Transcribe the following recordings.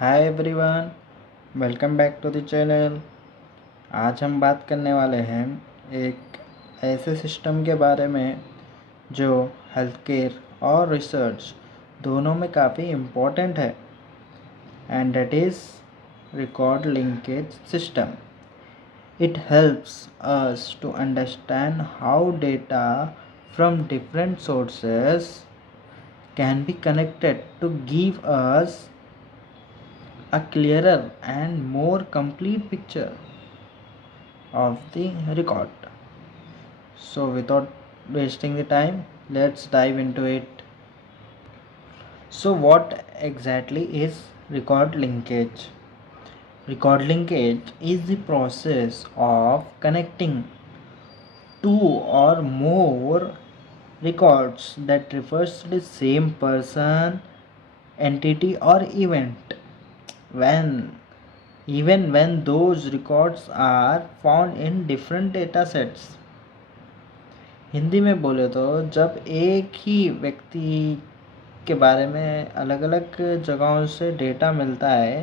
Hi everyone, welcome back to the channel. आज हम बात करने वाले हैं एक ऐसे सिस्टम के बारे में जो हेल्थ केयर और रिसर्च दोनों में काफ़ी इम्पोर्टेंट है, and that is record linkage system. It helps us to understand how data from different sources can be connected to give us a clearer and more complete picture of the record. So, without wasting the time, let's dive into it. So, what exactly is record linkage? Record linkage is the process of connecting two or more records that refers to the same person, entity, or event when even when those records are found in different datasets. Hindi में बोले तो जब एक ही व्यक्ति के बारे में अलग अलग जगहों से डेटा मिलता है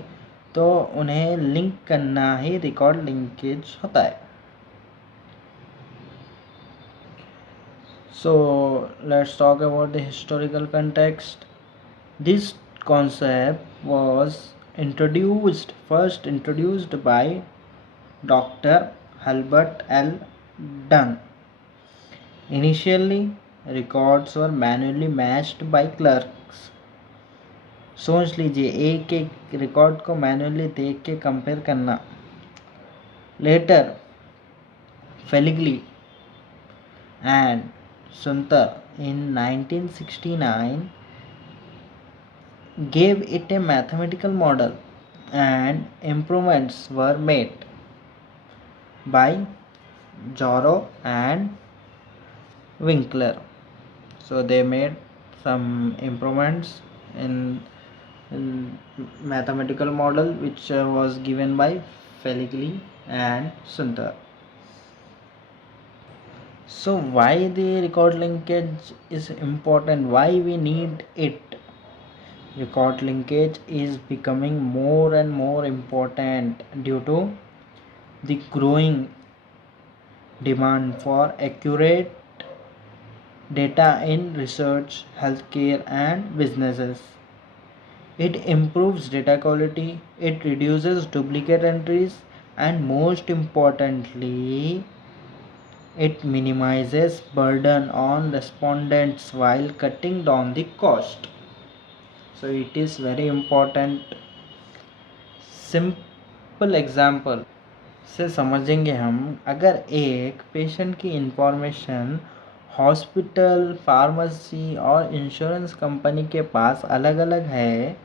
तो उन्हें लिंक करना ही रिकॉर्ड लिंकेज होता है. So let's talk about the historical context. This concept was first introduced by Dr. Albert L. Dunn. Initially, records were manually matched by clerks. सोच लीजिए एक एक रिकॉर्ड को मैनुअली देख के कंपेयर करना. लेटर फेलिगली एंड सुंतर in 1969 gave it a mathematical model, and improvements were made by Jorro and Winkler. So they made some improvements in mathematical model which was given by Feligli and Sunter. So why the record linkage is important? Why we need it? Record linkage is becoming more and more important due to the growing demand for accurate data in research, healthcare, and businesses. It improves data quality, it reduces duplicate entries, and most importantly, it minimizes burden on respondents while cutting down the cost. So it is very important. Simple example से समझेंगे हम. अगर एक patient की information hospital, pharmacy और insurance company के पास अलग अलग है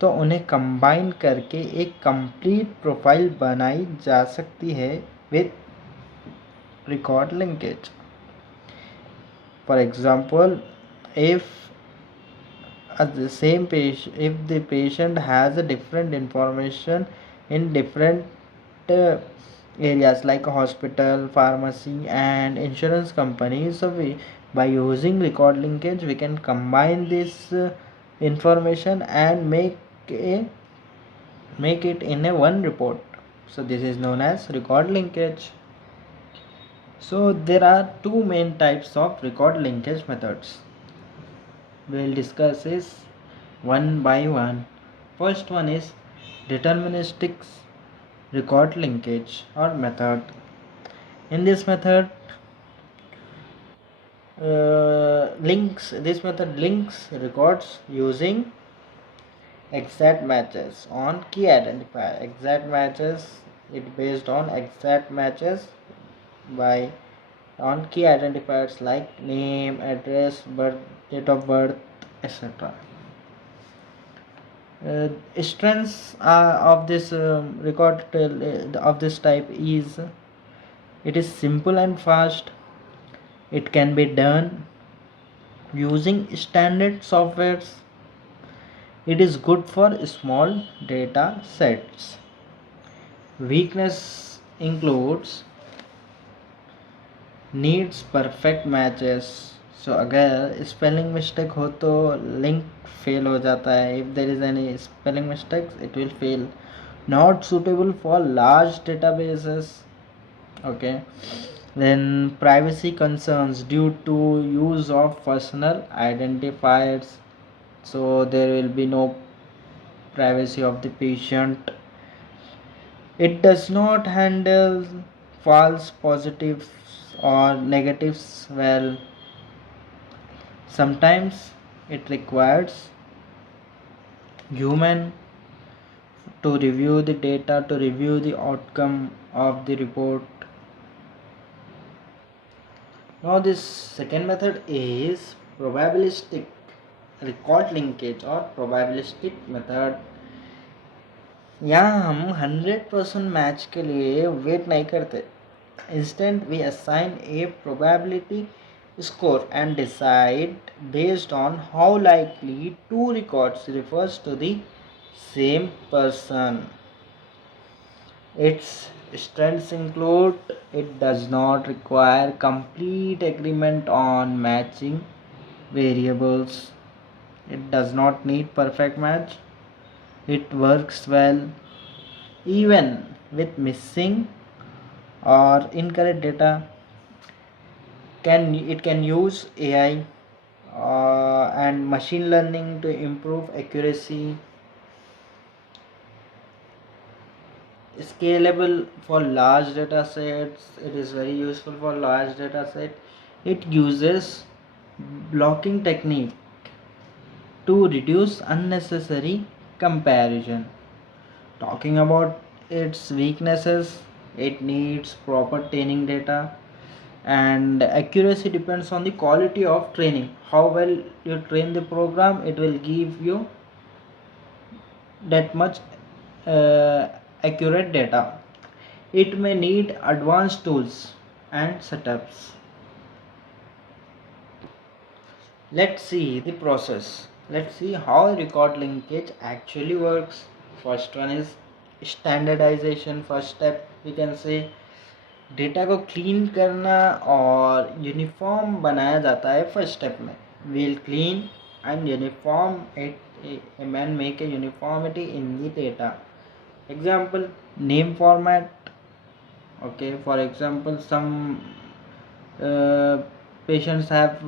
तो उन्हें कंबाइन करके एक कंप्लीट प्रोफाइल बनाई जा सकती है with record linkage. For example, if the patient has a different information in different areas like hospital, pharmacy, and insurance companies, so by using record linkage we can combine this information and make it in a one report. So this is known as record linkage. So there are two main types of record linkage methods. We will discuss this one by one. First one is deterministic record linkage or method. In this method, this method links records using exact matches on key identifier. Exact matches, it based on exact matches by on key identifiers like name, address, date of birth, etc. Strengths of this record of this type is it is simple and fast. It can be done using standard softwares. It is good for small data sets. Weakness includes needs perfect matches, सो अगर spelling mistake हो तो link fail हो जाता है. If there is any spelling mistakes it will fail. Not suitable for large databases. Okay. Then privacy concerns due to use of personal identifiers, so there will be no privacy of the patient. It does not handle false positives or negatives well. Sometimes it requires human to review the data, to review the outcome of the report. Now this second method is probabilistic record linkage or probabilistic method. यहाँ हम 100% match के लिए wait नहीं करते. Instead we assign a probability score and decide based on how likely two records refers to the same person. Its strengths include it does not require complete agreement on matching variables. It does not need perfect match. It works well even with missing or incorrect data. It can use AI and machine learning to improve accuracy. Scalable for large data sets. It is very useful for large data set. It uses blocking technique to reduce unnecessary comparison. Talking about its weaknesses, it needs proper training data, and accuracy depends on the quality of training. How well you train the program, it will give you that much accurate data. It may need advanced tools and setups. Let's see the process. Let's see how record linkage actually works. First one is standardization. First step we can say data को clean करना और uniform बनाया जाता है. First step में we'll clean and uniform it and make a uniformity in the data. Example, name format. Okay, for example, some patients have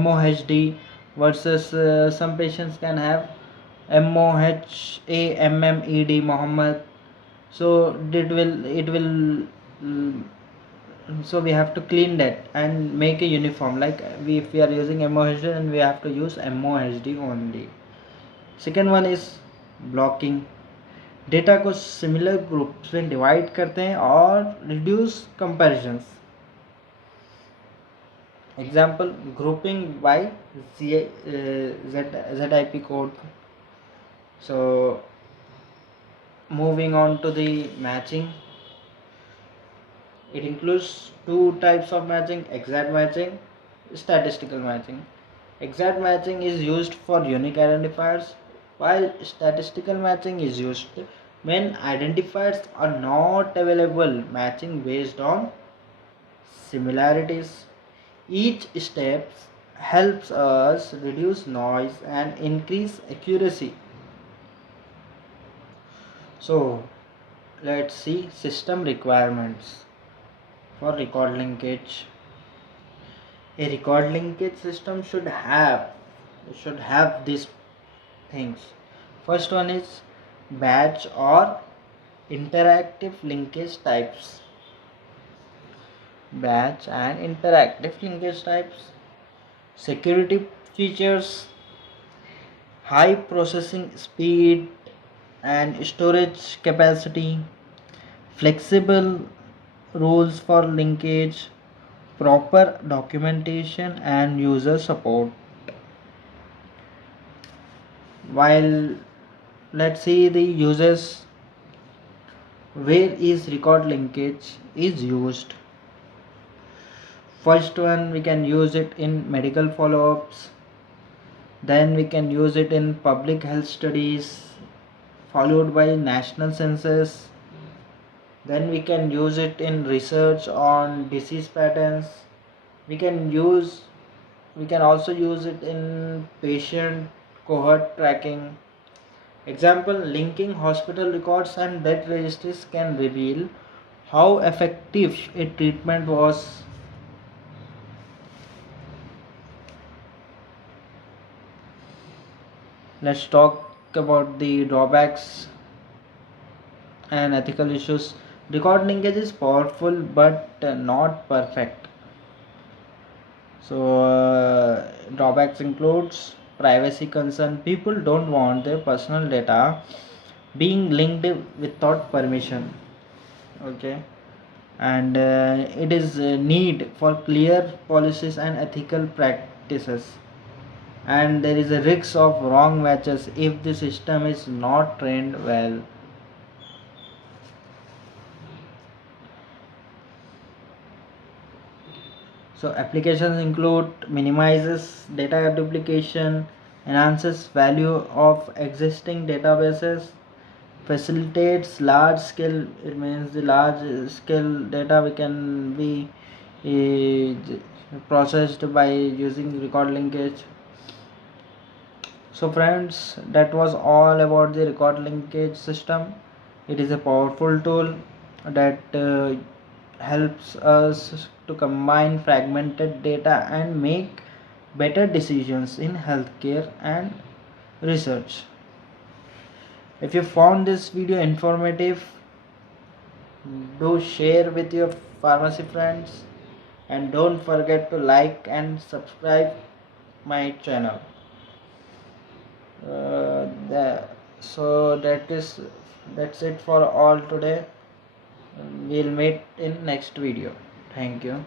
MOHD versus some patients can have MOHAMMED Muhammad. So so we have to clean that and make a uniform. Like if we are using MOHD, and we have to use MOHD only. Second one is blocking. Data को similar groups में divide करते हैं और reduce comparisons. Example, grouping by ZIP code. So moving on to the matching. It includes two types of matching: exact matching, statistical matching. Exact matching is used for unique identifiers, while statistical matching is used when identifiers are not available, matching based on similarities. Each step helps us reduce noise and increase accuracy. So let's see system requirements for record linkage. A record linkage system should have these things. First one is batch or interactive linkage types. Batch and interactive linkage types. Security features: high processing speed and storage capacity, flexible rules for linkage, proper documentation and user support. While let's see the uses. Where is record linkage is used? First one, we can use it in medical follow-ups. Then we can use it in public health studies, followed by national census. Then we can use it in research on disease patterns. We can use we can also use it in patient cohort tracking. Example, linking hospital records and death registries can reveal how effective a treatment was. Let's talk about the drawbacks and ethical issues. Record linkage is powerful but not perfect. So drawbacks includes privacy concern. People don't want their personal data being linked without permission. Okay, and it is a need for clear policies and ethical practices. And there is a risk of wrong matches if the system is not trained well. So applications include minimizes data duplication, enhances value of existing databases, facilitates large scale. It means the large scale data we can be processed by using record linkage. So friends, that was all about the record linkage system. It is a powerful tool that helps us to combine fragmented data and make better decisions in healthcare and research. If you found this video informative, do share with your pharmacy friends and don't forget to like and subscribe my channel. So that's it for all today. We'll meet in next video. Thank you.